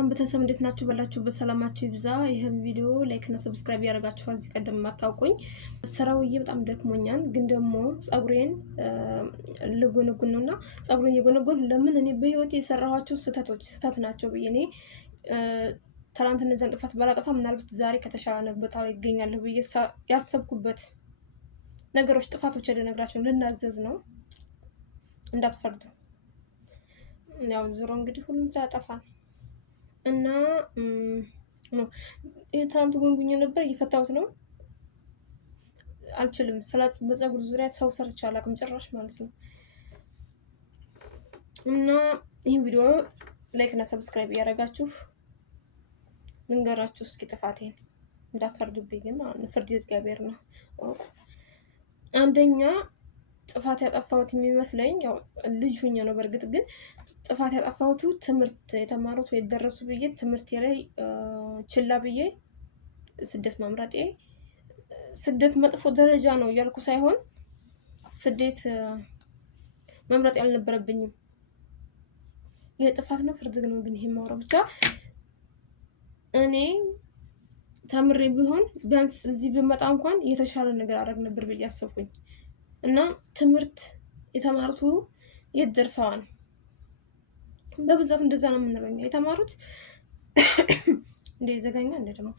ሰላም ቤተሰብ እንዴት ናችሁ? በላችሁበት ሰላማችሁ ይብዛ። ይሄን ቪዲዮ ላይክ እና ሰብስክራይብ ያደርጋችኋል። እዚህ ቀደም ማታውቁኝ ስራውዬ በጣም ደክሞኛል፣ ግን ደግሞ ጸጉሬን ልጎነጎን ነውና ጸጉሬን የጎነጎን ለምን እኔ በህይወቴ የሰራኋቸው ስህተት ናቸው ብዬ እኔ ትናንት እነዚያን ጥፋት ባላጠፋ ምናልባት ዛሬ ከተሻለ ቦታ ላይ ይገኛለሁ ብዬ ያሰብኩበት ነገሮች ጥፋቶች ልነግራችሁ ልናዘዝ ነው። እንዳትፈርዱ። ያው ዞሮ እንግዲህ ሁሉም ሰው ያጠፋል እና ትናንት ጎንጉኝ ነበር እየፈታሁት ነው። አልችልም በፀጉር ዙሪያ ሰው ሰርቼ አላውቅም ጭራሽ ማለት ነው። እና ይህን ቪዲዮ ላይክ እና ሰብስክራይብ እያደረጋችሁ ልንገራችሁ እስኪ ጥፋቴን እንዳፈርዱብኝ ማለት ነው። ፍርድ እግዚአብሔር ነው። አንደኛ ጥፋት ያጠፋሁት የሚመስለኝ ያው ልጅ ሁኜ ነው። በእርግጥ ግን ጥፋት ያጠፋሁት ትምህርት የተማሩት ወይ ደረሱ ብዬ ትምህርት ላይ ችላ ብዬ ስደት መምረጤ። ስደት መጥፎ ደረጃ ነው እያልኩ ሳይሆን ስደት መምረጥ ያልነበረብኝም ይሄ ጥፋት ነው፣ ፍርድ ነው። ግን ይሄ ማውራ ብቻ እኔ ተምሬ ቢሆን ቢያንስ እዚህ ብመጣ እንኳን የተሻለ ነገር አደረግ ነበር ብዬ አሰብኩኝ። እና ትምህርት የተማሩት የት ደርሰዋል? በብዛት እንደዛ ነው የምንለው የተማሩት እንደ ዘጋኛ እንደ ደግሞ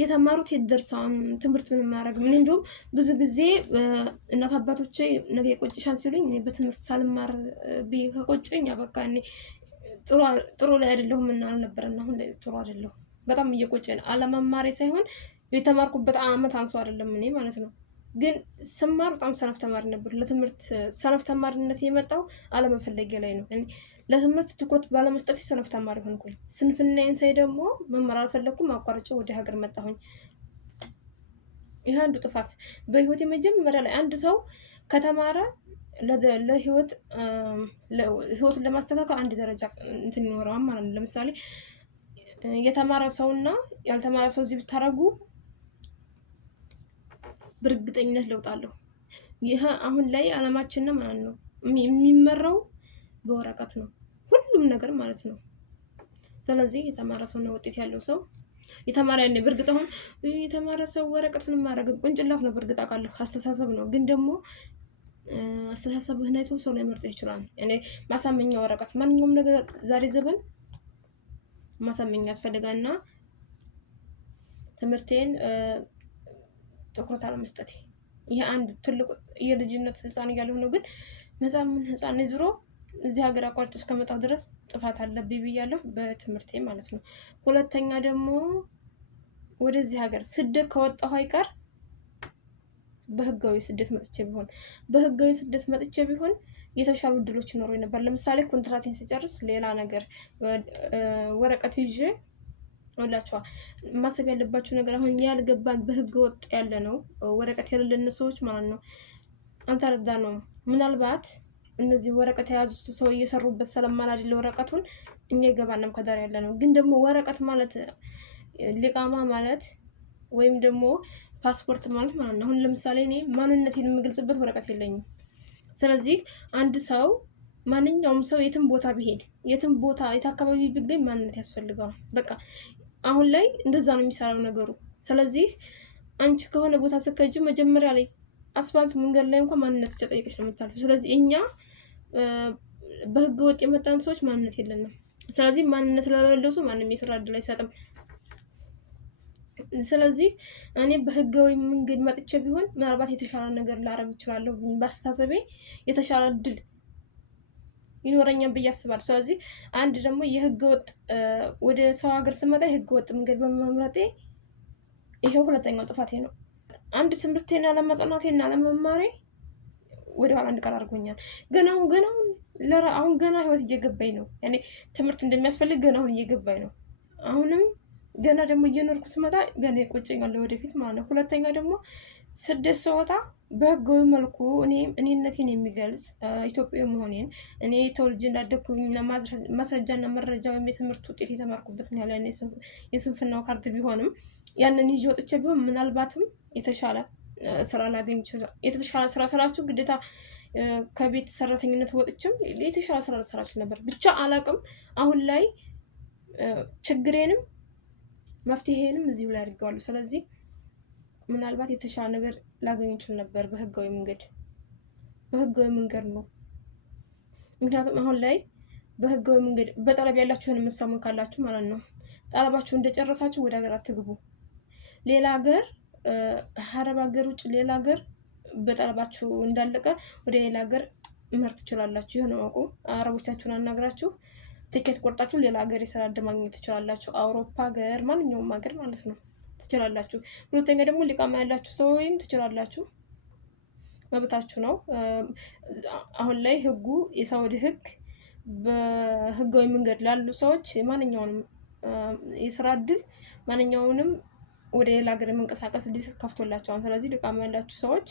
የተማሩት የት ደርሰዋል? ትምህርት ምንም ማድረግ ምን እንደውም ብዙ ጊዜ እናት አባቶቼ ነገ ይቆጭሻል ሲሉኝ እኔ በትምህርት ሳልማር ብዬ ከቆጨኝ በቃ እኔ ጥሩ ላይ አይደለሁም እና አልነበረና አሁን ጥሩ አይደለሁም። በጣም እየቆጨኝ አለመማሬ ሳይሆን የተማርኩበት አመት አንሶ አይደለም እኔ ማለት ነው። ግን ስማር በጣም ሰነፍ ተማሪ ነበር። ለትምህርት ሰነፍ ተማሪነት የመጣው አለመፈለጊያ ላይ ነው። እኔ ለትምህርት ትኩረት ባለመስጠት ሰነፍ ተማሪ ሆንኩኝ። ስንፍናዬን ሳይ ደግሞ መማር አልፈለኩም፣ አቋርጬ ወደ ሀገር መጣሁኝ። ይሄ አንዱ ጥፋት በህይወት መጀመሪያ ላይ አንድ ሰው ከተማረ ህይወትን ለማስተካከል አንድ ደረጃ እንትን ይኖረዋል ማለት ነው። ለምሳሌ የተማረ ሰውና ያልተማረ ሰው እዚህ ብታረጉ በእርግጠኝነት ለውጣለሁ። ይሄ አሁን ላይ አለማችን ነው ማለት ነው የሚመራው በወረቀት ነው ሁሉም ነገር ማለት ነው። ስለዚህ የተማረ ሰው ነው ውጤት ያለው ሰው የተማረ ያኔ በእርግጥ አሁን የተማረ ሰው ወረቀቱን ማረግ ቁንጭላት ነው በእርግጥ አውቃለሁ። አስተሳሰብ ነው ግን ደግሞ አስተሳሰብህን አይቶ ሰው ላይ መርጠህ ይችላል። እኔ ማሳመኛ ወረቀት ማንኛውም ነገር ዛሬ ዘበን ማሳመኛ ያስፈልጋልና ትምህርቴን ትኩረት አለመስጠቴ ይሄ አንድ ትልቁ የልጅነት ህፃን እያለሁ ነው። ግን ህፃን ዙሮ እዚህ ሀገር አቋርጬ እስከመጣሁ ድረስ ጥፋት አለብኝ ብያለሁ በትምህርቴ ማለት ነው። ሁለተኛ ደግሞ ወደዚህ ሀገር ስደት ከወጣሁ አይቀር በህጋዊ ስደት መጥቼ ቢሆን የተሻሉ እድሎች ይኖሩኝ ነበር። ለምሳሌ ኮንትራቴን ስጨርስ ሌላ ነገር ወረቀት ይዤ ወላችኋ ማሰብ ያለባችሁ ነገር አሁን ያልገባን በህገ ወጥ ያለ ነው ወረቀት የሌለን ሰዎች ማለት ነው። አንተረዳ ነው ምናልባት እነዚህ ወረቀት የያዙት ሰው እየሰሩበት ሰለማን አይደለ ወረቀቱን እኛ ይገባናም ከዳር ያለ ነው። ግን ደግሞ ወረቀት ማለት ሊቃማ ማለት ወይም ደግሞ ፓስፖርት ማለት ነው። አሁን ለምሳሌ እኔ ማንነቴን የምገልጽበት ወረቀት የለኝም። ስለዚህ አንድ ሰው ማንኛውም ሰው የትም ቦታ ቢሄድ የትም ቦታ የት አካባቢ ቢገኝ ማንነት ያስፈልገዋል። በቃ አሁን ላይ እንደዛ ነው የሚሰራው ነገሩ። ስለዚህ አንቺ ከሆነ ቦታ ስትከጂ መጀመሪያ ላይ አስፋልት መንገድ ላይ እንኳን ማንነት ተጠይቀሽ ነው የምታልፈው። ስለዚህ እኛ በህገ ወጥ የመጣን ሰዎች ማንነት የለንም። ስለዚህ ማንነት ለሌለው ሰው ማንም የስራ እድል አይሰጥም። ስለዚህ እኔ በህጋዊ መንገድ መጥቼ ቢሆን ምናልባት የተሻለ ነገር ላረግ እችላለሁ። በአስተሳሰቤ የተሻለ እድል ይኖረኛል ብዬ አስባለሁ። ስለዚህ አንድ ደግሞ የህገ ወጥ ወደ ሰው ሀገር ስመጣ የህገ ወጥ መንገድ በመምረጤ ይሄው ሁለተኛው ጥፋቴ ነው። አንድ ትምህርቴን አለማጥናቴና አለመማሬ ወደኋላ እንድቀር አድርጎኛል። አሁን ገና ህይወት እየገባኝ ነው። ያኔ ትምህርት እንደሚያስፈልግ ገና አሁን እየገባኝ ነው። አሁንም ገና ደግሞ እየኖርኩ ስመጣ ገና ይቆጨኛል ወደፊት ማለት ነው። ሁለተኛ ደግሞ ስደት ስወጣ በህጋዊ መልኩ እኔነቴን የሚገልጽ ኢትዮጵያዊ መሆኔን እኔ ተወልጄ እንዳደግኩኝ ማስረጃና መረጃ ወይም የትምህርት ውጤት የተማርኩበትን ያለ የስንፍናው ካርድ ቢሆንም ያንን ይዤ ወጥቼ ቢሆን ምናልባትም የተሻለ ስራ ላገኝ ይችላል። የተሻለ ስራ ስራችሁ ግዴታ ከቤት ሰራተኝነት ወጥቼም የተሻለ ስራ ልሰራችሁ ነበር። ብቻ አላቅም አሁን ላይ ችግሬንም መፍትሄንም እዚሁ ላይ አድርገዋለሁ። ስለዚህ ምናልባት የተሻለ ነገር ላገኝ ይችል ነበር በህጋዊ መንገድ ነው። ምክንያቱም አሁን ላይ በህጋዊ መንገድ በጠለብ ያላችሁን የምትሰሙን ካላችሁ ማለት ነው ጠለባችሁ እንደጨረሳችሁ ወደ ሀገር አትግቡ። ሌላ ሀገር ሀረብ ሀገር ውጭ ሌላ ሀገር በጠለባችሁ እንዳለቀ ወደ ሌላ ሀገር መሄድ ትችላላችሁ። ይሁን አውቁ። አረቦቻችሁን አናግራችሁ ትኬት ቆርጣችሁ ሌላ ሀገር የስራ ዕድል ማግኘት ትችላላችሁ። አውሮፓ ሀገር፣ ማንኛውም ሀገር ማለት ነው ትችላላችሁ። ሁለተኛ ደግሞ ሊቃማ ያላችሁ ሰው ወይም ትችላላችሁ፣ መብታችሁ ነው። አሁን ላይ ህጉ የሳውዲ ህግ በህጋዊ መንገድ ላሉ ሰዎች ማንኛውንም የስራ ዕድል ማንኛውንም ወደ ሌላ ሀገር የመንቀሳቀስ ዕድል ከፍቶላቸዋል። ስለዚህ ሊቃማ ያላችሁ ሰዎች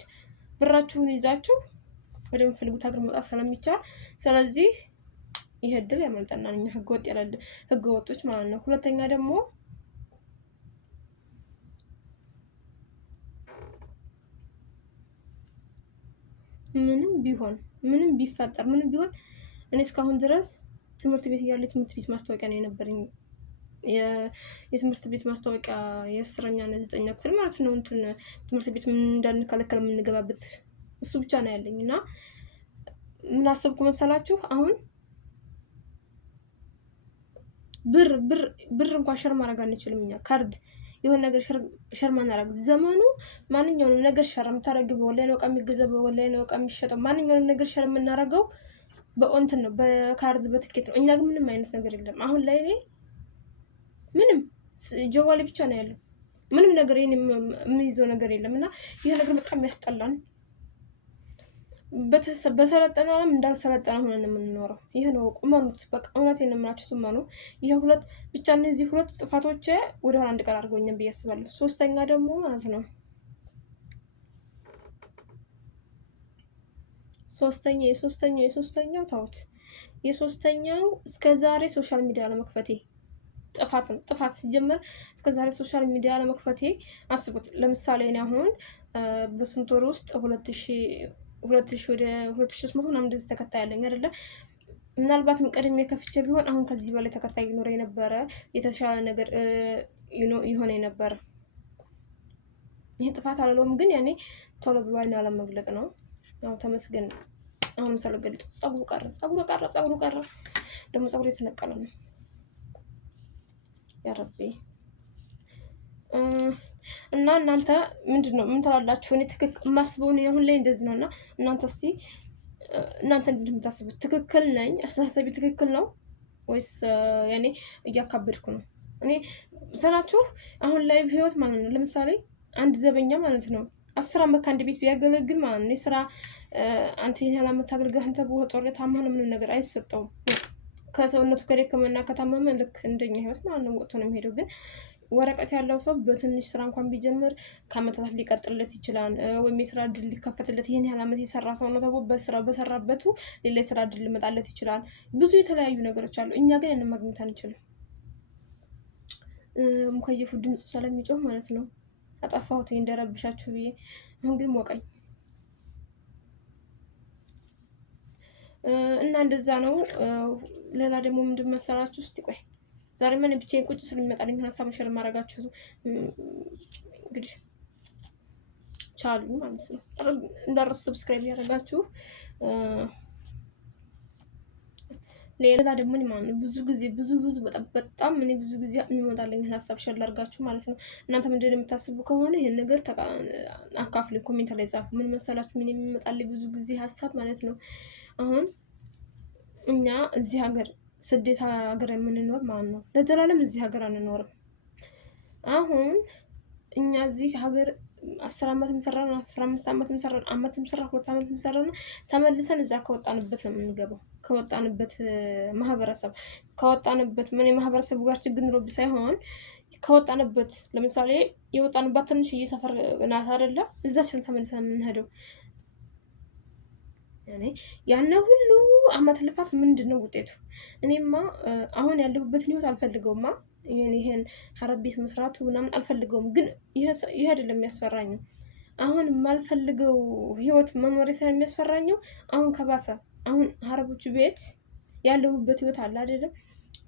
ብራችሁን ይዛችሁ ወደምፈልጉት ሀገር መውጣት ስለሚቻል ስለዚህ ይህ ዕድል ያመልጠናል እኛ ህገ ወጦች ማለት ነው። ሁለተኛ ደግሞ ምንም ቢፈጠር ምንም ቢሆን እኔ እስካሁን ድረስ ትምህርት ቤት እያለ ትምህርት ቤት ማስታወቂያ ነው የነበረኝ። የትምህርት ቤት ማስታወቂያ የ10ኛ እና 9ኛ ክፍል ማለት ነው። እንትን ትምህርት ቤት እንዳንከለከል የምንገባበት እሱ ብቻ ነው ያለኝ እና ምን አሰብኩ መሰላችሁ? አሁን ብር እንኳን ሸር ማድረግ አንችልም እኛ ካርድ የሆነ ነገር ሸር ማናረግ ዘመኑ ማንኛውንም ነገር ሸር የምታደርገው በኦንላይን ነው፣ ዕቃ የሚገዛው በኦንላይን ነው፣ ዕቃ የሚሸጠው ማንኛውንም ነገር ሸር የምናደርገው በኦንትን ነው፣ በካርድ በትኬት ነው። እኛ ግን ምንም አይነት ነገር የለም። አሁን ላይ እኔ ምንም ጀዋሌ ብቻ ነው ያለው። ምንም ነገር የሚይዘው ነገር የለም እና ይሄ ነገር በጣም ያስጠላል። በሰለጠነ ዓለም እንዳልሰለጠነ ሆነን የምንኖረው ይሄ ነው። ቁመኑት በቃ እውነቴን ነው የምላችሁ ስመኑ። ይሄ ብቻ እነዚህ ሁለት ጥፋቶች ወደኋላ እንድቀር አድርገውኛል ብዬ አስባለሁ። ሶስተኛ ደግሞ ማለት ነው የሶስተኛው ታውት የሶስተኛው እስከዛሬ ሶሻል ሚዲያ ለመክፈቴ ጥፋት ሲጀመር እስከዛሬ ሶሻል ሚዲያ ለመክፈቴ አስቡት። ለምሳሌ እኔ አሁን በስንት ወር ውስጥ 2000 ወደ 2300 ምናምን እንደዚህ ተከታይ ያለኝ አይደለ? ምናልባትም ቀድሜ ከፍቼ ቢሆን አሁን ከዚህ በላይ ተከታይ ይኖረ የነበረ የተሻለ ነገር ይሆነ የነበረ። ይህ ጥፋት አላለውም፣ ግን ያኔ ቶሎ ብሏይና ለመግለጥ ነው። ያው ተመስገን። አሁን ሰለገልጡ ጸጉሩ ቀረ ደግሞ ጸጉሩ የተነቀለ ነው። ያረቢ እና እናንተ ምንድነው ምን ትላላችሁ? እኔ የማስበው አሁን ላይ እንደዚህ ነውና እናንተ እስቲ እናንተ እንደምታስቡት ትክክል ነኝ? አስተሳሰቢ ትክክል ነው ወይስ ያኔ እያካበድኩ ነው? እኔ ስራችሁ አሁን ላይ ህይወት ማለት ነው። ለምሳሌ አንድ ዘበኛ ማለት ነው 10 ዓመት ከአንድ ቤት ቢያገለግል ማለት ነው ስራ አንተ ይሄን ያህል ዓመት አገልግለህ አንተ በወጦር ታማህ ምንም ነገር አይሰጠውም። ከሰውነቱ ከደከመና ከታመመ ልክ እንደኛ ህይወት ማለት ነው ወጥቶ ነው የሚሄደው። ግን ወረቀት ያለው ሰው በትንሽ ስራ እንኳን ቢጀምር ከአመታት ሊቀጥልለት ይችላል፣ ወይም የስራ እድል ሊከፈትለት። ይሄን ያህል ዓመት የሰራ ሰው ነው ተብሎ በሰራበቱ ሌላ የስራ እድል ሊመጣለት ይችላል። ብዙ የተለያዩ ነገሮች አሉ። እኛ ግን ያንን ማግኘት አንችልም። ሙከየፉ ድምጽ ስለሚጮህ ማለት ነው አጠፋሁት እንደረብሻችሁ ብዬ። አሁን ግን ሞቀኝ እና እንደዛ ነው። ሌላ ደግሞ ምንድን መሰላችሁ? እስቲ ቆይ ዛሬ ምን ብቻዬን ቁጭ ስለሚመጣልኝ ሀሳብ ሸር ማድረጋችሁ እንግዲህ ቻሉ ማለት ነው። እንዳረሱ ሰብስክራይብ ያደረጋችሁ። ሌላ ደግሞ ማለት ነው ብዙ በጣም እኔ ብዙ ጊዜ የሚመጣልኝ ሀሳብ ሸር ላድርጋችሁ ማለት ነው። እናንተ ምንድን ነው የምታስቡ ከሆነ ይሄን ነገር አካፍልኝ፣ ኮሜንት ላይ ጻፉ። ምን መሰላችሁ? ምን የሚመጣልኝ ብዙ ጊዜ ሀሳብ ማለት ነው። አሁን እኛ እዚህ ሀገር ስደት ሀገር የምንኖር ማለት ነው ለዘላለም እዚህ ሀገር አንኖርም። አሁን እኛ እዚህ ሀገር 10 ዓመትም ሰራን 15 ዓመትም ሰራን ዓመትም ሰራን 2 ዓመትም ሰራን ተመልሰን እዛ ከወጣንበት ነው የምንገባው። ከወጣንበት ማህበረሰብ ከወጣንበት ምን የማህበረሰቡ ጋር ችግር ኑሮብ ሳይሆን ከወጣንበት ለምሳሌ የወጣንባት ትንሽዬ ሰፈር ናት አይደለ? እዛች ነው ተመልሰን የምንሄደው። ያነ ሁሉ አመት ልፋት ምንድነው ውጤቱ? እኔማ አሁን ያለሁበትን ህይወት አልፈልገውማ። ይሄን ሀረብ ቤት መስራቱ ምናምን አልፈልገውም። ግን ይሄ አይደለም የሚያስፈራኝ። አሁን የማልፈልገው ህይወት መኖር ሳይሆን የሚያስፈራኝ አሁን ከባሰ። አሁን ሀረቦቹ ቤት ያለሁበት ህይወት አለ አይደለም?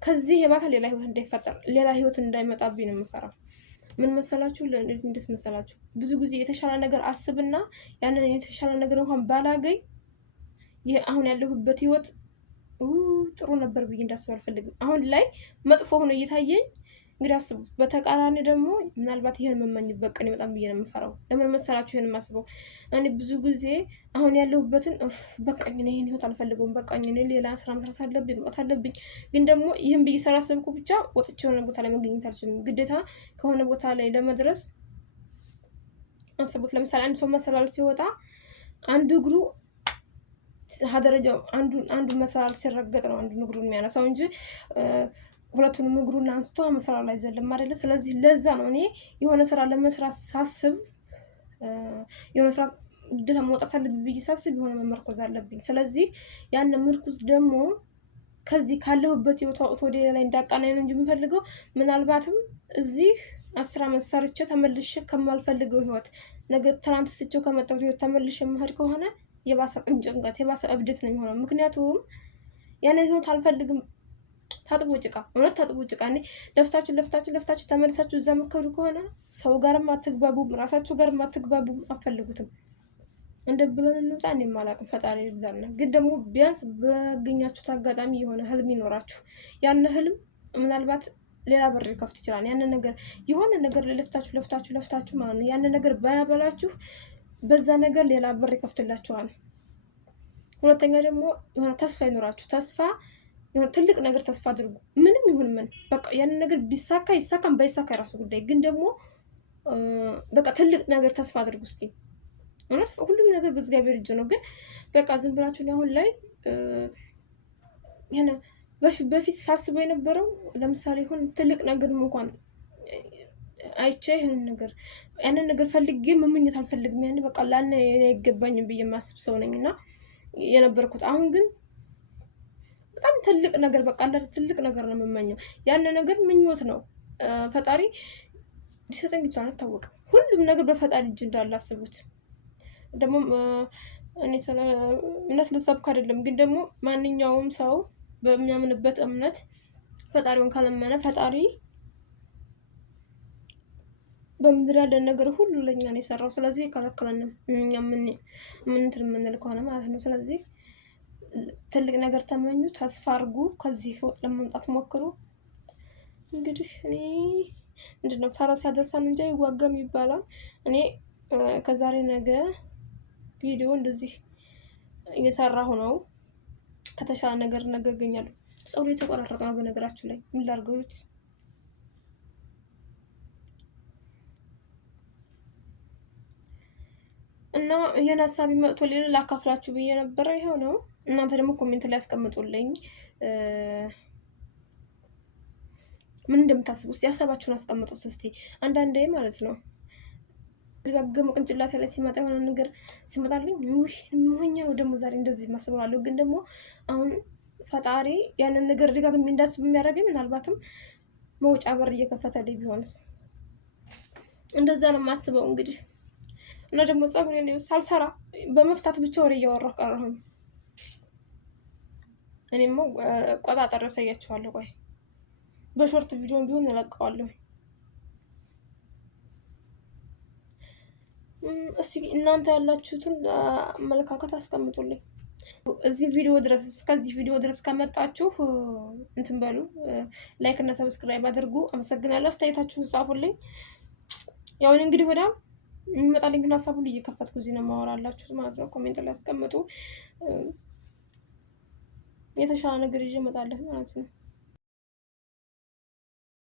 ከዚህ የባሰ ሌላ ህይወት እንዳይፈጠር ሌላ ህይወት እንዳይመጣብኝ ነው የምፈራው። ምን መሰላችሁ? እንዴት መሰላችሁ? ብዙ ጊዜ የተሻለ ነገር አስብና ያንን የተሻለ ነገር እንኳን ባላገኝ ይህ አሁን ያለሁበት ህይወት ጥሩ ነበር ብዬ እንዳስብ አልፈልግም። አሁን ላይ መጥፎ ሆኖ እየታየኝ እንግዲህ አስቡት። በተቃራኒ ደግሞ ምናልባት ይሄን የምመኝበት ቀን በጣም ብዬ ነው የምፈራው። ለምን መሰላችሁ ይሄን የማስበው? እኔ ብዙ ጊዜ አሁን ያለሁበትን በቃኝ፣ እኔ ይሄን ህይወት አልፈልገውም፣ በቃኝ፣ እኔ ሌላ ስራ መስራት አለብኝ፣ መውጣት አለብኝ። ግን ደግሞ ይህን ብዬ ስላሰብኩ ብቻ ወጥቼ የሆነ ቦታ ላይ መገኘት አልችልም። ግዴታ ከሆነ ቦታ ላይ ለመድረስ አስቡት። ለምሳሌ አንድ ሰው መሰላል ሲወጣ አንዱ እግሩ ደረጃው አንዱ መሰላል ሲረገጥ ነው አንዱ እግሩን የሚያነሳው እንጂ ሁለቱንም እግሩን አንስቶ መሰላል ላይ ዘለም አይደለ። ስለዚህ ለዛ ነው እኔ የሆነ ስራ ለመስራት ሳስብ የሆነ ስራ ግዴታ መውጣት አለብኝ ብዬ ሳስብ የሆነ መመርኮዝ አለብኝ። ስለዚህ ያን ምርኩዝ ደግሞ ከዚህ ካለሁበት ህይወት አውጥቶ ወደ ላይ እንዳቃናኝ ነው እንጂ የምፈልገው ምናልባትም እዚህ 10 ዓመት ሰርቼ ተመልሼ ከማልፈልገው ህይወት ነገ ትናንት ትቼው ከመጣሁት ህይወት ተመልሼ የምሄድ ከሆነ የባሰ ጭንቀት የባሰ እብደት ነው የሚሆነው። ምክንያቱም ያንን ህይወት አልፈልግም። ታጥቦ ጭቃ እውነት ታጥቦ ጭቃ። እኔ ለፍታችሁ ተመልሳችሁ እዛ መከዱ ከሆነ ሰው ጋርም አትግባቡም፣ ራሳችሁ ጋርም አትግባቡም፣ አትፈልጉትም። እንደ ብለን እንውጣ እኔ የማላውቅም ፈጣሪ ይርዳና። ግን ደግሞ ቢያንስ ባገኛችሁት አጋጣሚ የሆነ ህልም ይኖራችሁ። ያን ህልም ምናልባት ሌላ በር ሊከፍት ይችላል። ያንን ነገር የሆነ ነገር ለፍታችሁ ማለት ነው። ያንን ነገር ባያበላችሁ በዛ ነገር ሌላ በር ይከፍትላችኋል። ሁለተኛ ደግሞ የሆነ ተስፋ ይኖራችሁ። ተስፋ የሆነ ትልቅ ነገር ተስፋ አድርጉ። ምንም ይሁን ምን በቃ ያንን ነገር ቢሳካ ይሳካም ባይሳካ የራሱ ጉዳይ። ግን ደግሞ በቃ ትልቅ ነገር ተስፋ አድርጉ እስኪ። እውነት ሁሉም ነገር በእግዚአብሔር እጅ ነው። ግን በቃ ዝም ብላችሁ አሁን ላይ ያነ በፊት ሳስበው የነበረው ለምሳሌ ይሁን ትልቅ ነገር እንኳን አይቼ ያንን ነገር ፈልጌ መመኘት አልፈልግም። ያን በቃ ላነ አይገባኝም ብዬ የማስብ ሰው ነኝና የነበርኩት። አሁን ግን በጣም ትልቅ ነገር በቃ ትልቅ ነገር ነው የምመኘው። ያን ነገር ምኞት ነው። ፈጣሪ ሊሰጠኝ ይችላል፣ አይታወቅም። ሁሉም ነገር በፈጣሪ እጅ እንዳለ አስቡት። ደግሞ እኔ ስለ እምነት ልሰብክ አይደለም፣ ግን ደግሞ ማንኛውም ሰው በሚያምንበት እምነት ፈጣሪውን ካለመነ ፈጣሪ በምድር ያለን ነገር ሁሉ ለኛ ነው የሰራው። ስለዚህ ይከለክለንም እኛ ምን የምንል ከሆነ ማለት ነው። ስለዚህ ትልቅ ነገር ተመኙ፣ ተስፋ አድርጉ፣ ከዚህ ለመምጣት ሞክሩ። እንግዲህ እኔ ምንድነው ፈረስ ያደርሳል እንጂ አይዋጋም ይባላል። እኔ ከዛሬ ነገ ቪዲዮ እንደዚህ እየሰራሁ ነው። ከተሻለ ነገር ነገ እገኛለሁ። ፀጉሬ የተቆራረጠ ነው በነገራችሁ ላይ ምን ላድርገውት እና ይሄን ሀሳብ መጥቶ ላካፍላችሁ ብዬ ነበረ። ይሄው ነው። እናንተ ደግሞ ኮሜንት ላይ ያስቀምጡልኝ ምን እንደምታስቡ። እስቲ ሀሳባችሁን አስቀምጡት እስቲ። አንዳንዴ ማለት ነው ደጋገሙ ቅንጭላቴ ላይ ሲመጣ የሆነ ነገር ሲመጣልኝ ሞኛ ነው ደግሞ ዛሬ እንደዚህ ማስበላለሁ። ግን ደግሞ አሁን ፈጣሪ ያንን ነገር ደጋግሜ እንዳስብ የሚያደርገኝ ምናልባትም መውጫ በር እየከፈተልኝ ቢሆንስ? እንደዛ ነው የማስበው እንግዲህ። እና ደግሞ ፀጉሬን ሳልሰራ በመፍታት ብቻ ወሬ እያወራሁ ቀረሁኝ። እኔማ ቆጣጠር ያሳያችኋለሁ። ቆይ በሾርት ቪዲዮን ቢሆን እለቀዋለሁ። እስኪ እናንተ ያላችሁትን አመለካከት አስቀምጡልኝ። እዚህ ቪዲዮ ድረስ እስከዚህ ቪዲዮ ድረስ ከመጣችሁ እንትን በሉ፣ ላይክ እና ሰብስክራይብ አድርጉ። አመሰግናለሁ። አስተያየታችሁን ጻፉልኝ። ያው እንግዲህ ወዲያ የሚመጣልኝ ግን ሀሳብ ሁሉ እየከፈትኩ እዚህ ነው የማወራላችሁ ማለት ነው። ኮሜንት ላይ አስቀምጡ። የተሻለ ነገር ይዤ እመጣለሁ ማለት ነው።